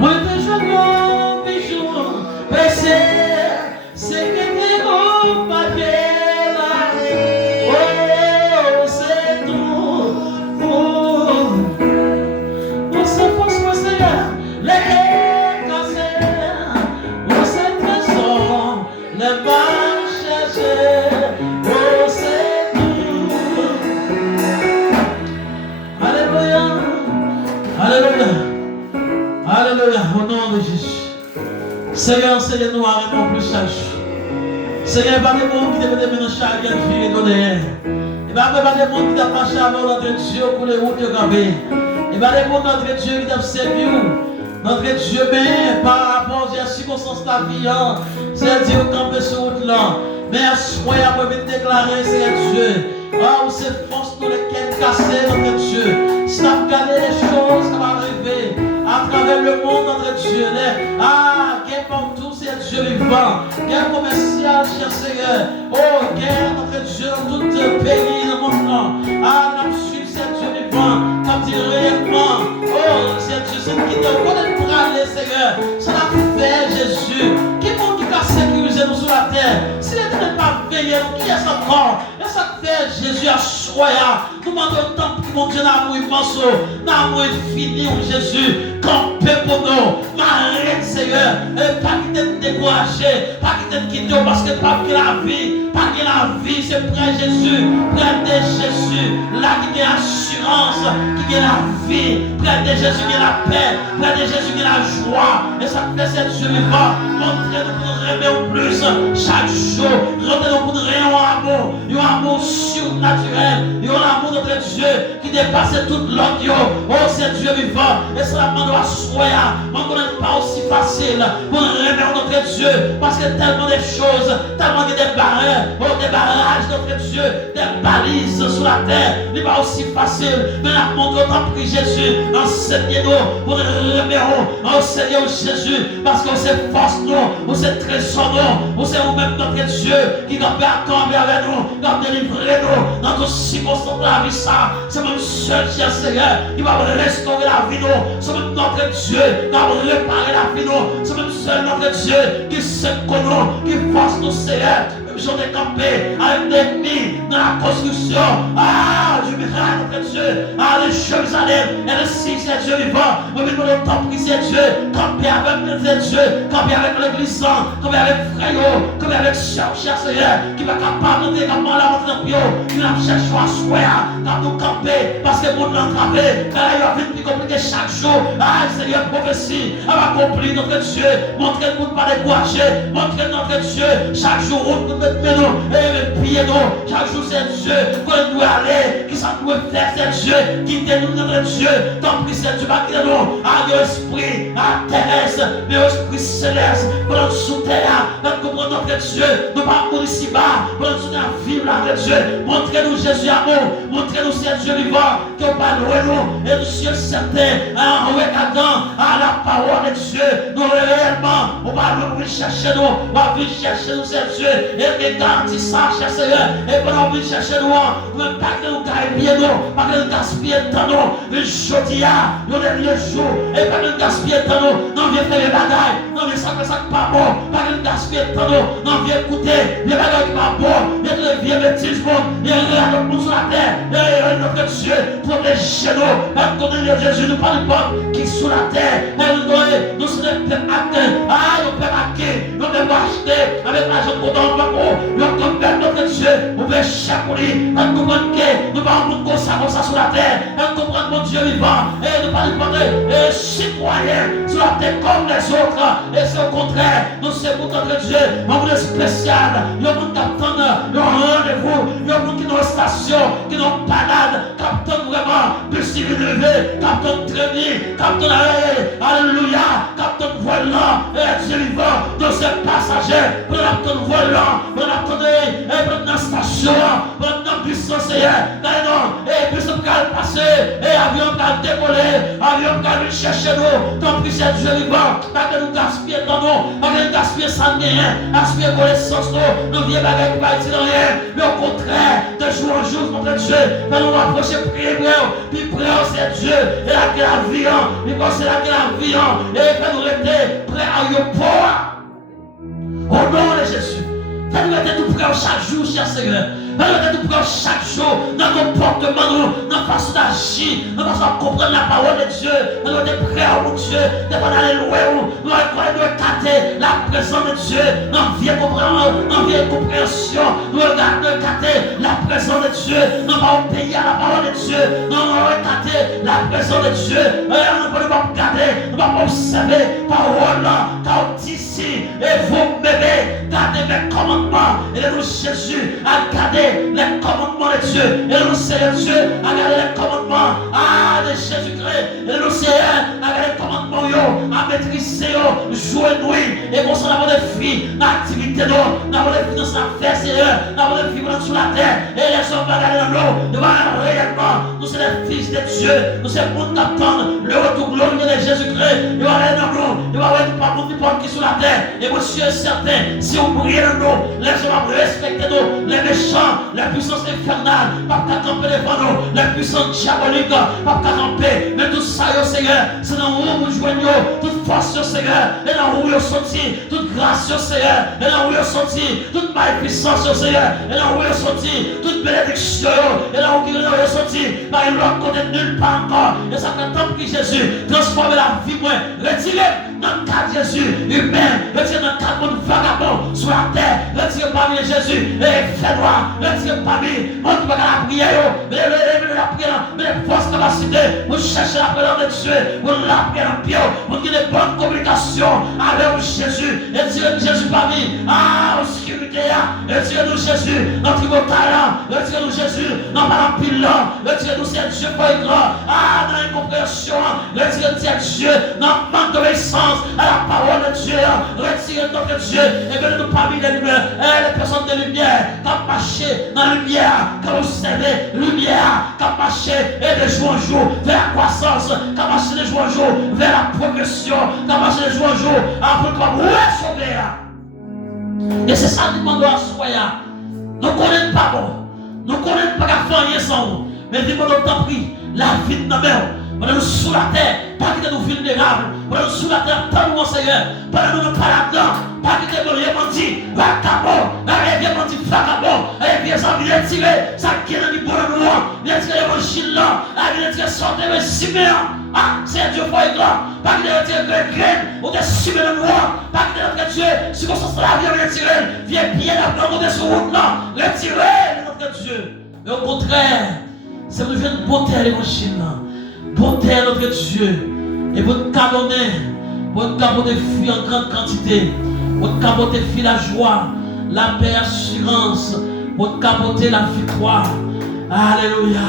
Moi, toujours mon bijou, pressé, c'est que t'es mon papier là. Oh, c'est tout. Oh, você fosse você, les cassés, você trésor, les mal cherchés, você tout. Alléluia, alléluia, alléluia, au nom de Jésus. Seigneur, enseigne-nous à répondre plus sage. Seigneur, pas des gens qui devaient devenir chaque vie et donner. Et pas des gens qui doivent marcher avec notre Dieu pour les routes de camper. Et pas des gens notre Dieu qui doivent servir. Notre Dieu, bien, par rapport aux circonstances de la vie, c'est Dieu camper sur route là. Mais soyez pour venir déclarer, Seigneur Dieu. Oh, c'est force nous lesquelles casser, notre Dieu. Si nous regardons les choses qui vont arriver à travers le monde, notre Dieu. Guerre partout, c'est Dieu vivant. Guerre commerciale, cher Seigneur. Oh, guerre, notre Dieu, dans tout pays, dans le monde. Nous suivons, c'est Dieu vivant. Comme dit réellement, oh, c'est Dieu, c'est qui te connaît pour aller, Seigneur. C'est la fait, Jésus. Qui est-ce qui a sécurisé nous sur la terre? S'il n'était pas veillé, qui est-ce encore? Et ça fait Jésus à soya. Nous demandons le temps que mon Dieu n'a pas eu pensé. N'a pas fini, Jésus. Campé pour nous. M'arrête, Seigneur. Et pas qu'il t'ait découragé. Pas qu'il t'ait quitté parce que pas qu'il la vie. Pas qu'il la vie, c'est près Jésus. Près de Jésus. Là, qui a l'assurance. Qui a la vie. Près de Jésus, qui a la paix. Près de Jésus, qui a la joie. Et ça fait cette Dieu vivant. Montrez-nous pour nous rêver au plus. Chaque jour. Rendez-nous pour nous rêver en amour. Il y a un amour surnaturel. Il y a un amour de notre Dieu qui dépasse toute l'autre. Oh, c'est Dieu vivant. Et c'est la main de la soya. Mais on n'est pas aussi facile pour rêver en notre Dieu. Parce que tellement de choses, tellement de barrières, des barrages de notre Dieu, des balises sur la terre. Il n'est pas aussi facile. Mais la montre autant pris Jésus. Enseignez-nous pour rêver. Enseignez-nous Jésus. Parce que c'est force nous. C'est trésor nous. C'est vous-même notre Dieu qui va accompagner avec nous. Qui va délivrer nous dans toutes circonstances de la vie. C'est même seul, cher Seigneur, qui va restaurer la vie. C'est même notre Dieu qui va réparer la vie. C'est même seul notre Dieu qui sait qu'on nous, qui force nous, Seigneur. J'en ai campé avec des ennemis dans la construction. Je me rends notre Dieu. Le Jérusalem. Et le signe, c'est Dieu vivant. Nous venons le temps pris, c'est Dieu. Camper avec notre Dieu. Camper avec l'église. Camper avec frère. Camper avec cher Seigneur. Qui va capable de comment la montre dans le bio. Qui va chercher à soir. Quand nous camper. Parce que pour nous entraver. Car il va venir plus compliqué chaque jour. Seigneur, prophétie. Elle va accomplir notre Dieu. Montrez-nous pas décourager. Montrez notre Dieu. Chaque jour, mais nous, et priez nous, chaque jour c'est Dieu, qu'on doit aller, qui ça doit faire, c'est Dieu, qui nous notre Dieu, tant pis c'est Dieu, qui nous, à l'esprit, à terrestre, mais l'esprit céleste, pour notre sous terre, pour comprendre notre Dieu, nous pas mourir ici bas, pour nous vivre notre Dieu, montrez-nous Jésus amour, montrez-nous c'est Dieu vivant, qui va louer nous, et nous sommes certains, en regardant à la parole de Dieu, nous réellement, on va venir chercher nous, on va venir chercher nous c'est Dieu, et garantit ça, cher Seigneur. Et pendant que nous cherchons nous, même pas que nous gaspillons nous, pas que nous gaspillons de temps nous. Le jeudi, nous derniers jours, et pas que nous gaspillons de temps nous, nous viens faire les bagailles, nous viens ça pas bon, pas que nous gaspillons de temps nous, nous viens écouter les bagailles qui pas bon, et les vieux bêtises bon, et rien de nous sur la terre, et notre Dieu, protégez nous, même quand nous Jésus, nous parlons pas qui sont sur la terre, mais nous sommes des peuple actés, nous peuple acquis, nous devons acheter avec l'argent qu'on donne. Notre Père, notre Dieu, vous pouvez chacouler, nous comprenons que nous parlons comme ça sur la terre, nous comprenons mon Dieu vivant, et nous parlons de citoyens sur la terre comme les autres, et c'est au contraire, nous sommes pour notre Dieu, un monde spécial, il y a un monde qui attend le rendez-vous, il y a un monde qui est dans la station, qui est dans la balade, qui attend vraiment, plus si vous levez, qui attend très bien, qui attend alléluia, qui attend volant, et Dieu vivant, de ces passagers, qui attend volant. On attendait, et maintenant station, maintenant puissance, Seigneur, non, et puissance qu'à passer, et avion qu'à décoller, avion qu'à venir chercher nous. Tant pis, c'est Dieu vivant, pas que nous gaspiller dans nous, pas que nous gaspiller sans rien, gaspiller connaissance nous viens pas avec pas dire rien, mais au contraire, de jour en jour contre Dieu, mais nous rapprocher prier, puis prier c'est Dieu, et là qu'il a vie, puis c'est là qu'il a vie, et que nous rester prêts à y pouvoir. Au nom de Jésus, fais-nous être tout prêts chaque jour, cher Seigneur. Fais-nous être tout prêts chaque jour, dans nos comportements, dans notre façon d'agir, dans notre façon de comprendre la parole de Dieu. Nous être prêts, mon Dieu, de pas aller loin, nous devons capter la présence de Dieu, dans vie compréhension, nous devons capter la présence de Dieu, nous devons payer à la parole de Dieu, nous devons capter la présence de Dieu. Nous ne pouvons pas regarder, nous ne pouvons pas observer parole, car d'ici, et vous m'aimez, gardez mes commandements, et nous Jésus à garder les commandements de Dieu, et nous Seigneur Dieu à garder les commandements de Jésus-Christ, et nous Seigneur à garder les commandements, à maîtriser, jouer nuit, et pour ça nous avons des filles, l'activité, nous avons des finances à faire, Seigneur, nous avons des filles sur la terre, et les hommes à garder dans nous, nous allons réellement, nous sommes les fils de Dieu, nous sommes pour attendre le retour glorieux de Jésus-Christ, nous allons aller dans nous, nous allons aller par n'importe qui sur la terre, et monsieur est certain, si vous brillez dans nous, les hommes respectent nous, les méchants, les puissances infernales, pas qu'à camper devant nous, les puissances diaboliques, pas qu'à camper, mais tout ça, Seigneur, c'est dans où nous joignons, toute force, Seigneur, et dans où nous sortis, toute grâce, Seigneur, et dans où nous sortis, toute puissance, Seigneur, et dans où nous sortis, toute bénédiction, et dans où nous sortis, par une autre côté nulle part encore, et ça fait tant que Jésus transforme la vie, moi, retirez dans le cadre de Jésus, humain, retirez dans le cadre de vagabond sur la terre, retirez parmi Jésus, et fais droit, retirez parmi, on ne peut pas la prière, mais les forces capacités, vous cherchez la présence de Dieu, vous la prière en pied, vous avez des bonnes communications avec Jésus, et retirez Jésus parmi, obscurité, retirez-nous Jésus, dans le tribunal, retirez-nous Jésus, dans la pile, retirez-nous c'est Dieu pour grand, dans l'incompréhension, retirez Dieu, dans le manque d'obéissance à la parole de Dieu, retirez notre Dieu, et venez-nous parmi les lumières, les personnes de lumière, qui marcher dans la lumière, qui observer lumière, qui marcher et de jour en jour vers la croissance, qui marcher de jour en jour vers la progression, qui marcher de jour en jour après comme sauver. Et c'est ça que nous demandons à soi. Nous ne connaissons pas bon, nous ne connaissons pas qu'à faire rien sans nous, mais nous demandons tant pis la vie de nos mères. Pendant nous sous la terre, pas que nous vulnérables. Pendant nous sous la terre, pas nous, mon Seigneur. Pendant nous pas là-dedans, pas que nous rien menti. Vagabond, rien menti, vagabond. Bien ça, vient tirer, ça qui est dans le bon nous, vient tirer l'évangile là, vient tirer sortir le cimetière. C'est Dieu pour être là. Pas que nous tirer le graine, ou des cimetières noirs. Pas que notre Dieu, si vous sentez la vie, vient tirer, vient bien là-dedans, on est sur route là, retirer notre Dieu. Mais au contraire, c'est une bonté à l'évangile là. Bonté à notre Dieu, et vous cabonnez, vous cabonnez fruits en grande quantité, vous cabonnez fruits la joie, la paix, l'assurance, vous cabonnez la victoire. Alléluia.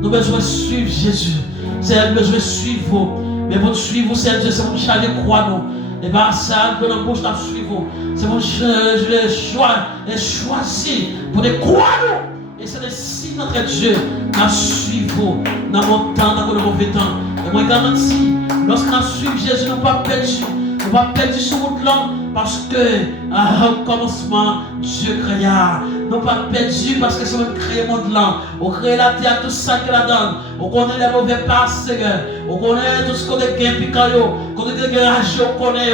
Nous besoin suivre Jésus, c'est besoin de suivre vous, mais vous suivre c'est Dieu, c'est mon charger croix nous. Et bien ça, nous ne pouvons pas suivre, c'est mon choisi pour les croire nous. Et c'est le signe de notre Dieu à suivre dans mon temps, dans le mauvais temps. Et moi, je garantis, lorsqu'on suit Jésus, nous ne pas perdu. Nous ne pas perdu sur notre langue parce que, au commencement, Dieu créa. Nous pas perdu parce que c'est nous créé le monde là. On crée la terre, tout ça que la donne. On connaît les mauvais passes, Seigneur. On connaît tout ce qu'on a gagné, qu'on a gagné, on connaît.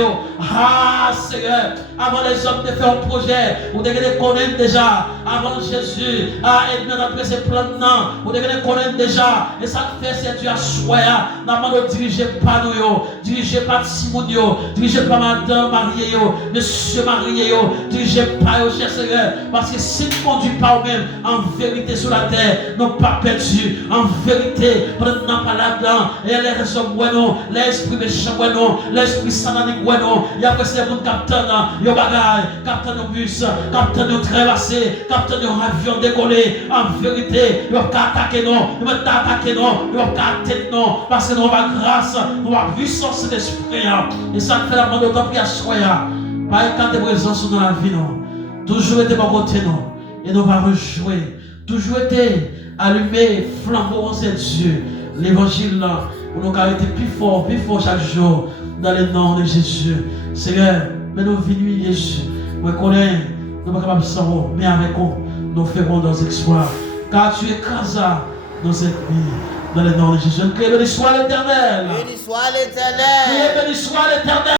Seigneur, avant les hommes de faire un projet, on devait connaître déjà. Avant Jésus, et bien après ces plans, on devait connaître déjà. Et ça fait, c'est Dieu à choisir. Nous ne dirigez pas nous, dirigez pas Simon, dirigez pas Madame mariée, Monsieur marié, dirigez pas, cher Seigneur. Parce que si ne conduit pas au même en vérité sur la terre, non pas perdu, en vérité, prenant pas là-dedans, et les raisons bueno, l'esprit méchant bueno, l'esprit satanique bueno, il y a presque des gens capteurs, il y a bagaille, capteurs de bus, capteurs de traversée, capteurs de avion décollé, en vérité, il y a qu'à attaquer non, il y a qu'à attaquer non, il y a qu'à tête non, parce que nous avons grâce, nous avons puissance d'esprit, et ça fait la demande d'autant plus à soi, pas quand des présences dans la vie non, toujours été par côté non. Et nous allons rejouer, toujours été allumé, flambeau en ses yeux. L'évangile là, pour nous arrêter plus fort chaque jour, dans le nom de Jésus. Seigneur, mais nous venons Jésus. Nous connaissons, nous ne sommes pas capables de savoir, mais avec nous, nous ferons nos exploits. Car tu écrases nos ennemis. Dans le nom de Jésus. Que béni soit l'Éternel. Béni soit l'Éternel. Que béni soit l'Éternel.